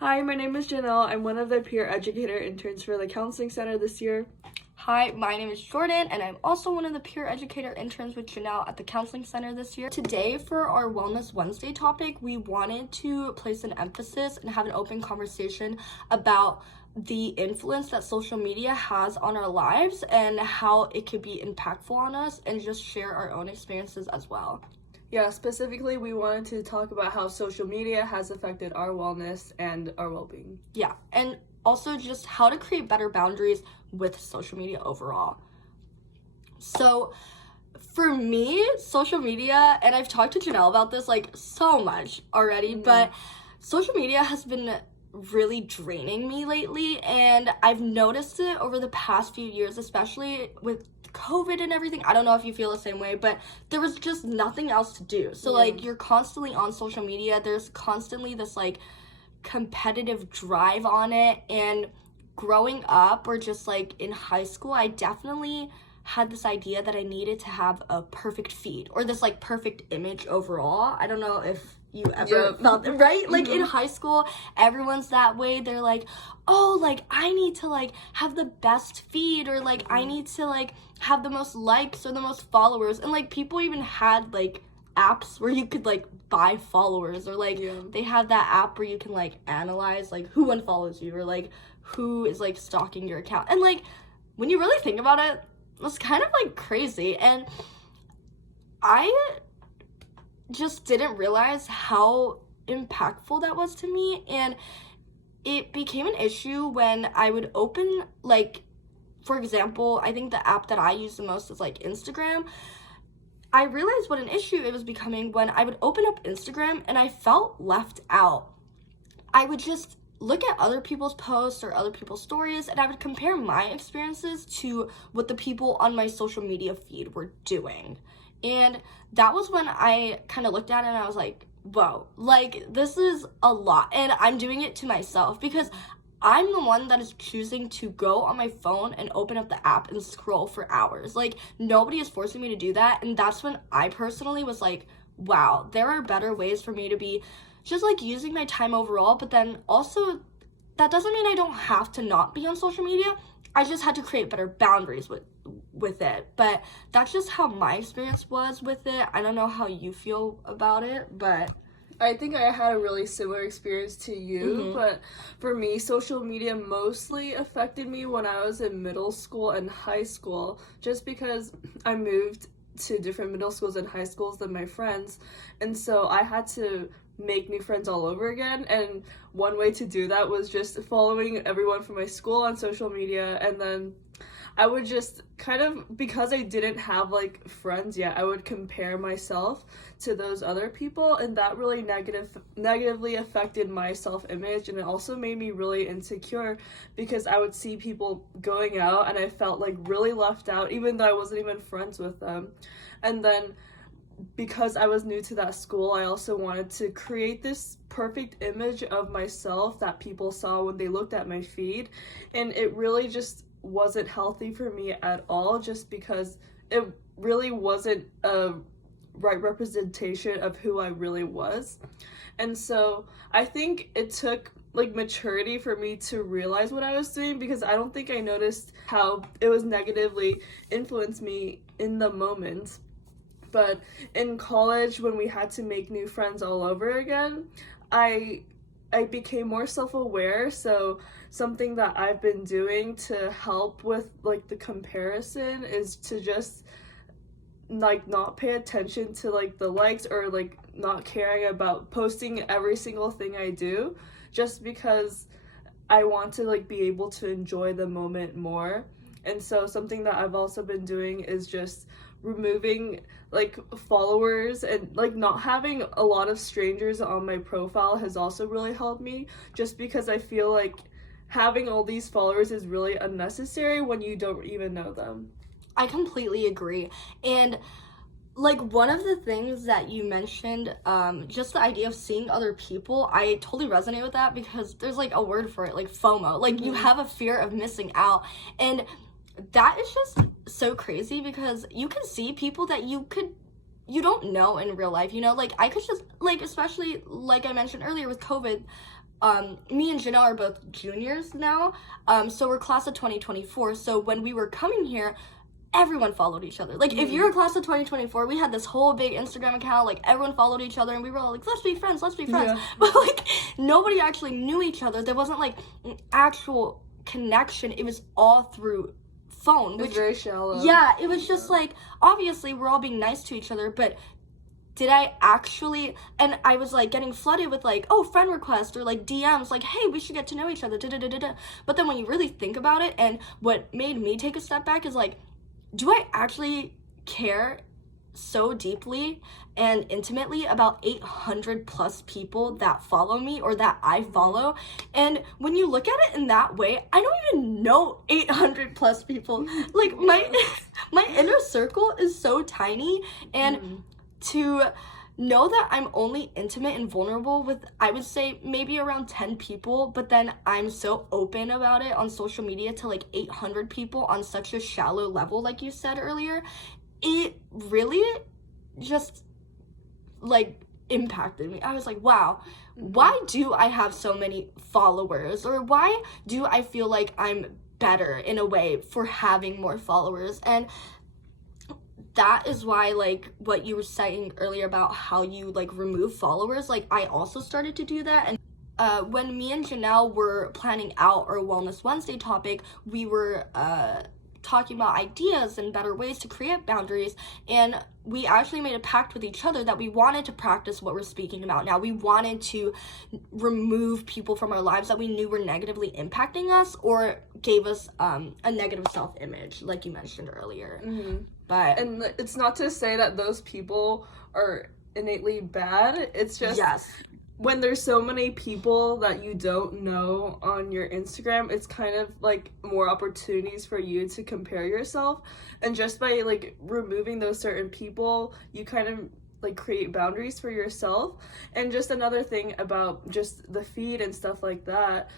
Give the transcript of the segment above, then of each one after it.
Hi, my name is Janelle. I'm one of the peer educator interns for the Counseling Center this year. Hi, my name is Jordan, and I'm also one of the peer educator interns with Janelle at the Counseling Center this year. Today, for our Wellness Wednesday topic, we wanted to place an emphasis and have an open conversation about the influence that social media has on our lives and how it could be impactful on us, and just share our own experiences as well. Yeah, specifically, we wanted to talk about how social media has affected our wellness and our well-being. Yeah, and also just how to create better boundaries with social media overall. So for me, social media, and I've talked to Janelle about this like so much already, but social media has been really draining me lately, and I've noticed it over the past few years, especially with COVID and everything. I don't know if you feel the same way, but there was just nothing else to do. So like you're constantly on social media, there's constantly this like competitive drive on it, and growing up or just like in high school, I definitely had this idea that I needed to have a perfect feed or this like perfect image overall. I don't know if you ever felt that, right? Like in high school, everyone's that way. They're like, oh, like I need to like have the best feed, or like I need to like have the most likes or the most followers. And like people even had like apps where you could like buy followers, or like they had that app where you can like analyze like who unfollows you or like who is like stalking your account. And like when you really think about it, it's kind of like crazy. And I just didn't realize how impactful that was to me, and it became an issue when I would open, like, for example, I think the app that I use the most is like Instagram. I realized what an issue it was becoming when I would open up Instagram and I felt left out. I would just look at other people's posts or other people's stories, and I would compare my experiences to what the people on my social media feed were doing. And that was when I kind of looked at it and I was like, whoa, like this is a lot. And I'm doing it to myself because I'm the one that is choosing to go on my phone and open up the app and scroll for hours. Like nobody is forcing me to do that. And that's when I personally was like, wow, there are better ways for me to be just like using my time overall. But then also that doesn't mean I don't have to not be on social media. I just had to create better boundaries with it. But that's just how my experience was with it. I don't know how you feel about it, but I think I had a really similar experience to you, but for me, social media mostly affected me when I was in middle school and high school, just because I moved to different middle schools and high schools than my friends, and so I had to make new friends all over again. And one way to do that was just following everyone from my school on social media, and then I would just kind of, because I didn't have like friends yet, I would compare myself to those other people, and that really negatively affected my self-image, and it also made me really insecure because I would see people going out and I felt like really left out even though I wasn't even friends with them. And then because I was new to that school, I also wanted to create this perfect image of myself that people saw when they looked at my feed, and it really just wasn't healthy for me at all, just because it really wasn't a right representation of who I really was. And so I think it took like maturity for me to realize what I was doing, because I don't think I noticed how it was negatively influenced me in the moment. But in college, when we had to make new friends all over again, I became more self-aware. So something that I've been doing to help with like the comparison is to just like not pay attention to like the likes, or like not caring about posting every single thing I do, just because I want to like be able to enjoy the moment more. And so something that I've also been doing is just removing like followers, and like not having a lot of strangers on my profile has also really helped me, just because I feel like having all these followers is really unnecessary when you don't even know them. I completely agree. And like one of the things that you mentioned, just the idea of seeing other people, I totally resonate with that, because there's like a word for it, like FOMO. Like you have a fear of missing out, and that is just so crazy, because you can see people that you don't know in real life, you know? Like I could just like, especially like I mentioned earlier with COVID, me and Janelle are both juniors now, so we're class of 2024. So when we were coming here, everyone followed each other. Like, if you're a class of 2024, we had this whole big Instagram account, like, everyone followed each other, and we were all like, let's be friends. Yeah. But, like, nobody actually knew each other. There wasn't, like, an actual connection. It was all through phone. It was very shallow. Yeah, it was just, like, obviously, we're all being nice to each other, but did I actually, and I was, like, getting flooded with, like, oh, friend requests, or, like, DMs, like, hey, we should get to know each other, da-da-da-da-da. But then when you really think about it, and what made me take a step back is, like, do I actually care so deeply and intimately about 800 plus people that follow me or that I follow? And when you look at it in that way, I don't even know 800 plus people. Like, my inner circle is so tiny, and to know that I'm only intimate and vulnerable with, I would say, maybe around 10 people, but then I'm so open about it on social media to, like, 800 people on such a shallow level, like you said earlier, it really just, like, impacted me. I was like, wow, why do I have so many followers? Or why do I feel like I'm better in a way for having more followers? And that is why, like, what you were saying earlier about how you, like, remove followers, like, I also started to do that. And when me and Janelle were planning out our Wellness Wednesday topic, we were talking about ideas and better ways to create boundaries, and we actually made a pact with each other that we wanted to practice what we're speaking about now. We wanted to remove people from our lives that we knew were negatively impacting us or gave us a negative self-image, like you mentioned earlier. But and it's not to say that those people are innately bad. It's just when there's so many people that you don't know on your Instagram, it's kind of like more opportunities for you to compare yourself. And just by, like, removing those certain people, you kind of, like, create boundaries for yourself. And just another thing about just the feed and stuff like that,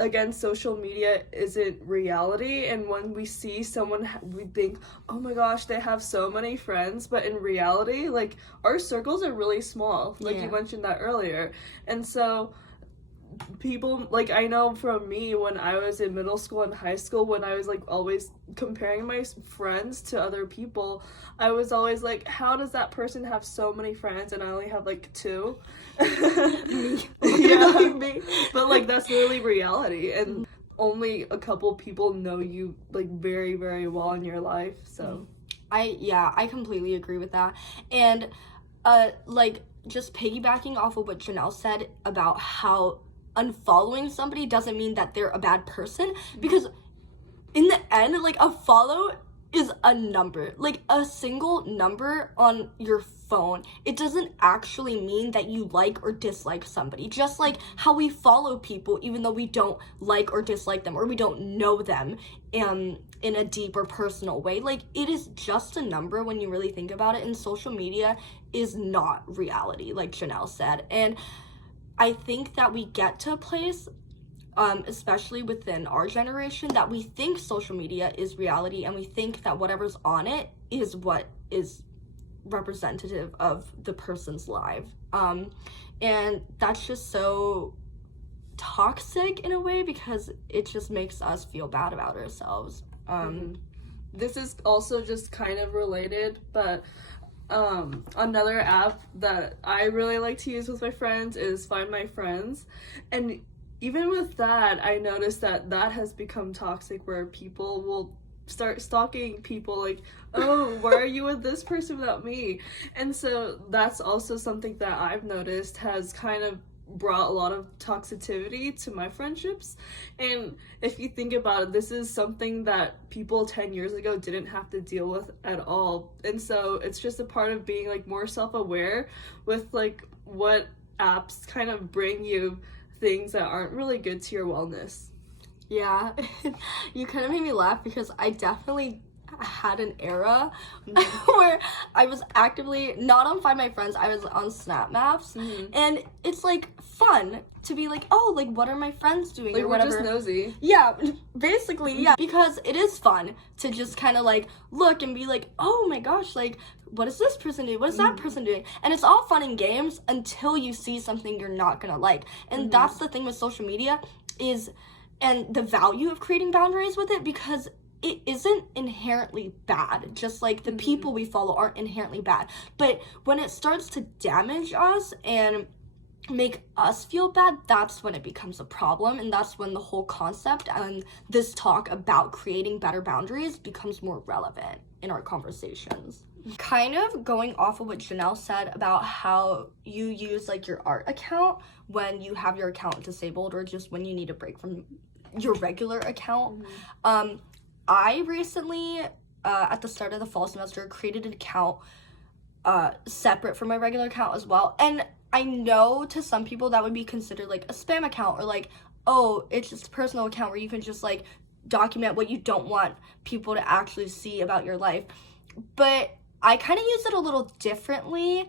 again, social media isn't reality, and when we see someone, we think, oh my gosh, they have so many friends, but in reality, like, our circles are really small, like you mentioned that earlier. And so people, like, I know from me when I was in middle school and high school, when I was, like, always comparing my friends to other people, I was always like, how does that person have so many friends and I only have, like, 2? Me. But, like, that's really reality, and only a couple people know you, like, very, very well in your life. So I completely agree with that. And like, just piggybacking off of what Janelle said about how unfollowing somebody doesn't mean that they're a bad person, because in the end, like, a follow is a number, like a single number on your phone. It doesn't actually mean that you like or dislike somebody, just like how we follow people even though we don't like or dislike them or we don't know them in a deep or personal way. Like, it is just a number when you really think about it, and social media is not reality, like Janelle said. And I think that we get to a place, especially within our generation, that we think social media is reality, and we think that whatever's on it is what is representative of the person's life. And that's just so toxic in a way, because it just makes us feel bad about ourselves. This is also just kind of related, but another app that I really like to use with my friends is Find My Friends. And even with that, I noticed that has become toxic, where people will start stalking people, like, oh, why are you with this person without me? And so that's also something that I've noticed has kind of brought a lot of toxicity to my friendships. And if you think about it, this is something that people 10 years ago didn't have to deal with at all. And so it's just a part of being, like, more self-aware with, like, what apps kind of bring you things that aren't really good to your wellness. Yeah, you kind of made me laugh, because I definitely had an era where I was actively not on Find My Friends, I was on Snap Maps, and it's like fun to be like, oh, like what are my friends doing, like or we're whatever. just nosy. Yeah, basically, yeah, because it is fun to just kind of like look and be like, oh my gosh, like what is this person doing? What is that person doing? And it's all fun and games until you see something you're not gonna like. And that's the thing with social media and the value of creating boundaries with it, because it isn't inherently bad. Just like the people we follow aren't inherently bad. But when it starts to damage us and make us feel bad, that's when it becomes a problem, and that's when the whole concept and this talk about creating better boundaries becomes more relevant in our conversations. Kind of going off of what Janelle said about how you use like your art account when you have your account disabled, or just when you need a break from your regular account. I recently, at the start of the fall semester, created an account separate from my regular account as well. And I know to some people that would be considered like a spam account, or like, oh, it's just a personal account where you can just like document what you don't want people to actually see about your life. But I kind of use it a little differently.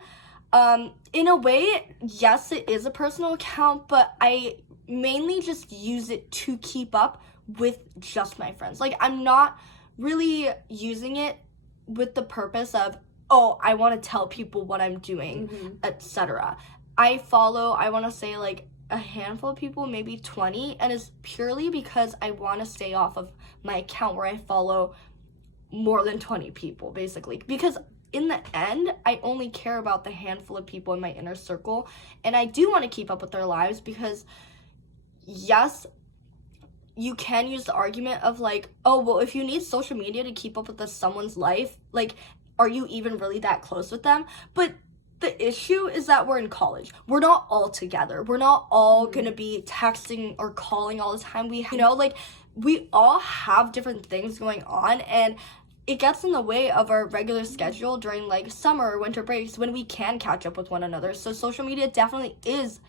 In a way, yes, it is a personal account, but I mainly just use it to keep up with just my friends. Like, I'm not really using it with the purpose of, oh, I want to tell people what I'm doing, etc. I follow, I want to say, like, a handful of people, maybe 20, and it's purely because I want to stay off of my account where I follow more than 20 people, basically. Because in the end, I only care about the handful of people in my inner circle, and I do want to keep up with their lives because, yes, you can use the argument of like, oh, well, if you need social media to keep up with someone's life, like, are you even really that close with them? But the issue is that we're in college. We're not all together. We're not all gonna be texting or calling all the time. We all have different things going on, and it gets in the way of our regular schedule during like summer or winter breaks when we can catch up with one another. So social media definitely is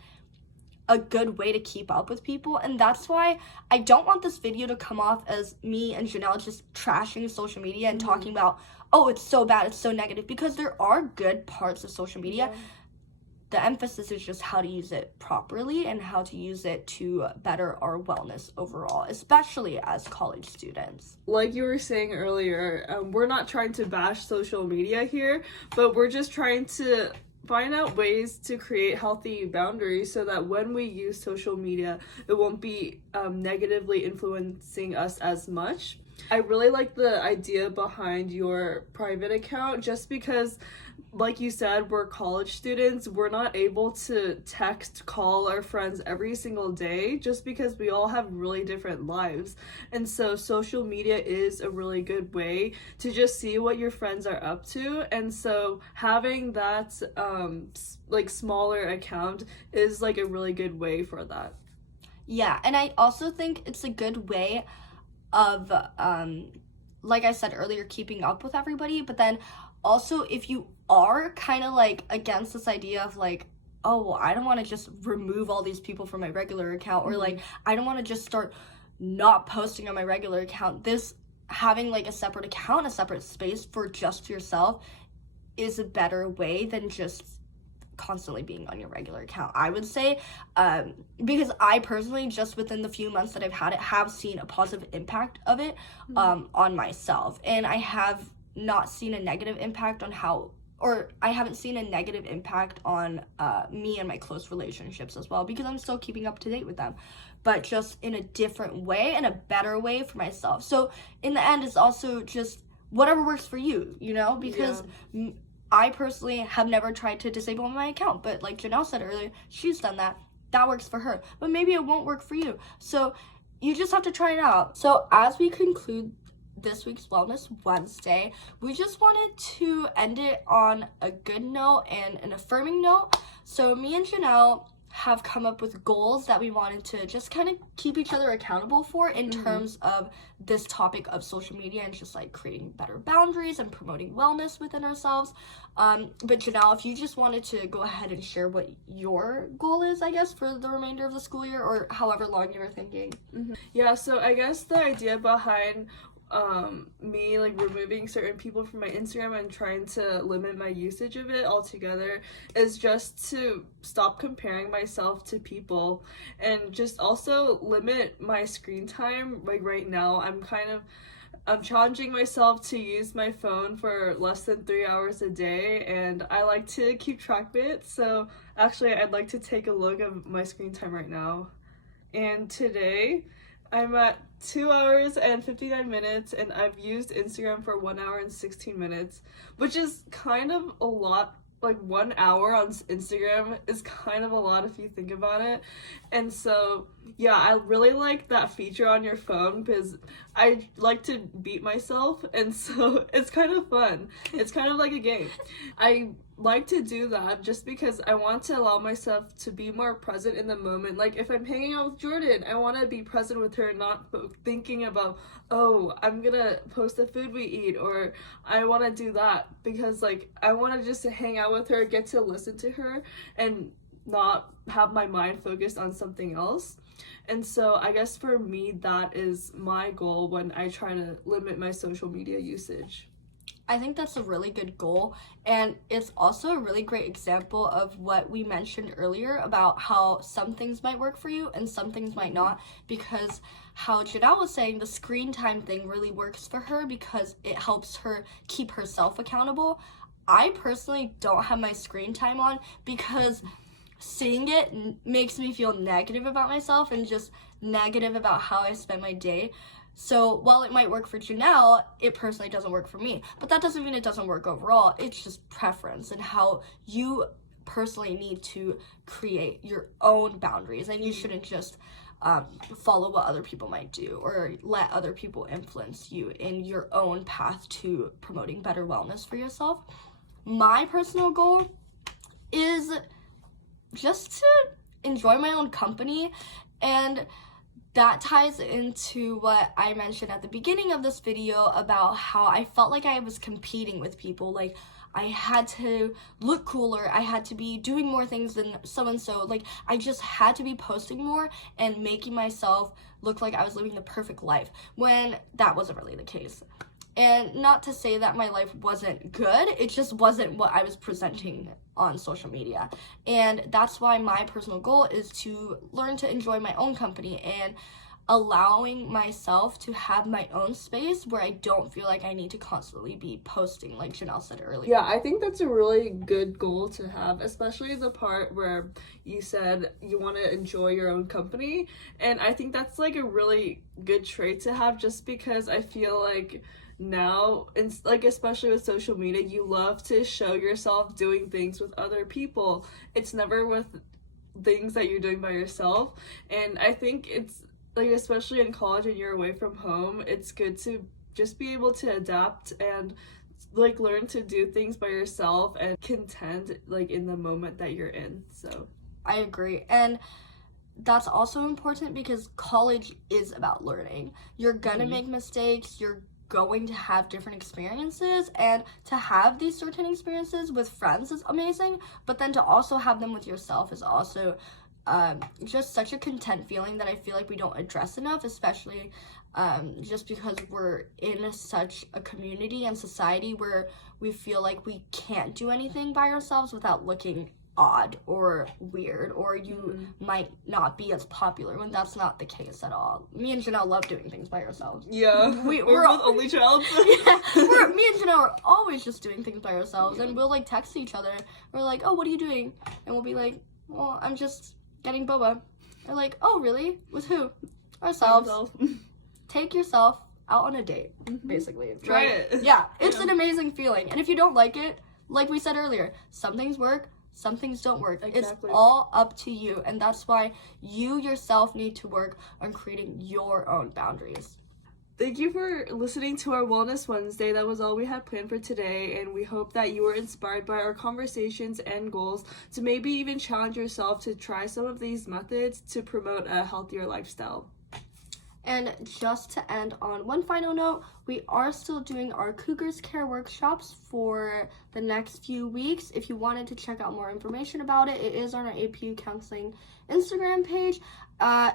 a good way to keep up with people, and that's why I don't want this video to come off as me and Janelle just trashing social media and talking about, oh, it's so bad, it's so negative, because there are good parts of social media. The emphasis is just how to use it properly and how to use it to better our wellness overall, especially as college students. Like you were saying earlier, we're not trying to bash social media here, but we're just trying to find out ways to create healthy boundaries so that when we use social media, it won't be negatively influencing us as much. I really like the idea behind your private account, just because, like you said, we're college students. We're not able to call our friends every single day just because we all have really different lives. And so social media is a really good way to just see what your friends are up to. And so having that like smaller account is like a really good way for that. Yeah, and I also think it's a good way of like I said earlier, keeping up with everybody. But then also, if you are kind of like against this idea of like, oh, well, I don't want to just remove all these people from my regular account, or like I don't want to just start not posting on my regular account, this having like a separate account, a separate space for just yourself is a better way than just constantly being on your regular account, I would say, because I personally, just within the few months that I've had it, have seen a positive impact of it on myself, and I have not seen a negative impact on I haven't seen a negative impact on me and my close relationships as well, because I'm still keeping up to date with them, but just in a different way and a better way for myself. So in the end, it's also just whatever works for you, because I personally have never tried to disable my account, but like Janelle said earlier, she's done that. That works for her, but maybe it won't work for you. So you just have to try it out. So as we conclude this week's Wellness Wednesday, we just wanted to end it on a good note and an affirming note. So me and Janelle have come up with goals that we wanted to just kind of keep each other accountable for in terms of this topic of social media and just like creating better boundaries and promoting wellness within ourselves. But Janelle, if you just wanted to go ahead and share what your goal is, I guess, for the remainder of the school year, or however long you were thinking. Yeah, so I guess the idea behind me like removing certain people from my Instagram and trying to limit my usage of it altogether is just to stop comparing myself to people and just also limit my screen time. Like right now I'm challenging myself to use my phone for less than 3 hours a day, and I like to keep track of it. So actually I'd like to take a look at my screen time right now. And today I'm at 2 hours and 59 minutes, and I've used Instagram for 1 hour and 16 minutes, which is kind of a lot. Like 1 hour on Instagram is kind of a lot if you think about it. And so, yeah, I really like that feature on your phone because I like to beat myself, and so it's kind of fun. It's kind of like a game. I like to do that just because I want to allow myself to be more present in the moment. Like if I'm hanging out with Jordan, I want to be present with her, not thinking about, oh, I'm gonna post the food we eat, or I want to do that, because like I want to just hang out with her, get to listen to her, and not have my mind focused on something else. And so I guess for me, that is my goal when I try to limit my social media usage. I think that's a really good goal, and it's also a really great example of what we mentioned earlier about how some things might work for you and some things might not, because how Janelle was saying, the screen time thing really works for her because it helps her keep herself accountable. I personally don't have my screen time on because seeing it makes me feel negative about myself and just negative about how I spend my day. So while it might work for Janelle, it personally doesn't work for me. But that doesn't mean it doesn't work overall. It's just preference and how you personally need to create your own boundaries. And you shouldn't just follow what other people might do or let other people influence you in your own path to promoting better wellness for yourself. My personal goal is just to enjoy my own company, and that ties into what I mentioned at the beginning of this video about how I felt like I was competing with people. Like, I had to look cooler, I had to be doing more things than so-and-so. Like, I just had to be posting more and making myself look like I was living the perfect life, when that wasn't really the case. And not to say that my life wasn't good, it just wasn't what I was presenting on social media. And that's why my personal goal is to learn to enjoy my own company and allowing myself to have my own space where I don't feel like I need to constantly be posting, like Janelle said earlier. Yeah, I think that's a really good goal to have, especially the part where you said you want to enjoy your own company. And I think that's like a really good trait to have, just because I feel like now, and like especially with social media, you love to show yourself doing things with other people. It's never with things that you're doing by yourself. And I think it's like, especially in college and you're away from home, it's good to just be able to adapt and like learn to do things by yourself and content like in the moment that you're in. So I agree. And that's also important because college is about learning. You're gonna make mistakes, you're going to have different experiences, and to have these certain experiences with friends is amazing, but then to also have them with yourself is also just such a content feeling that I feel like we don't address enough, especially just because we're in such a community and society where we feel like we can't do anything by ourselves without looking odd or weird, or you might not be as popular, when that's not the case at all. Me and Janelle love doing things by ourselves. Yeah, we're both only child. Yeah, me and Janelle are always just doing things by ourselves, and we'll like text each other. We're like, oh, what are you doing? And we'll be like, well, I'm just getting boba. They're like, oh, really? With who? Ourselves. Take yourself out on a date, basically. Try it. Yeah, it's an amazing feeling. And if you don't like it, like we said earlier, some things work, some things don't work. Exactly. It's all up to you, and that's why you yourself need to work on creating your own boundaries. Thank you for listening to our Wellness Wednesday. That was all we had planned for today, and we hope that you were inspired by our conversations and goals to maybe even challenge yourself to try some of these methods to promote a healthier lifestyle. And just to end on one final note, we are still doing our Cougars Care workshops for the next few weeks. If you wanted to check out more information about it, it is on our APU Counseling Instagram page.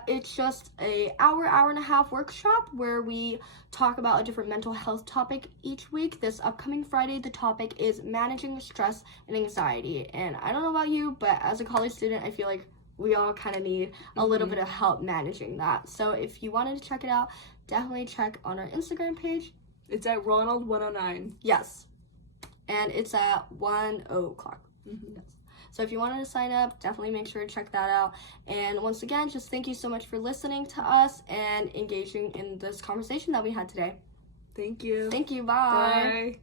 It's just an hour and a half workshop where we talk about a different mental health topic each week. This upcoming Friday, the topic is managing stress and anxiety. And I don't know about you, but as a college student, I feel like we all kind of need a little bit of help managing that. So if you wanted to check it out, definitely check on our Instagram page. It's at Ronald109. Yes. And it's at 1:00. Yes. So if you wanted to sign up, definitely make sure to check that out. And once again, just thank you so much for listening to us and engaging in this conversation that we had today. Thank you. Thank you. Bye. Bye.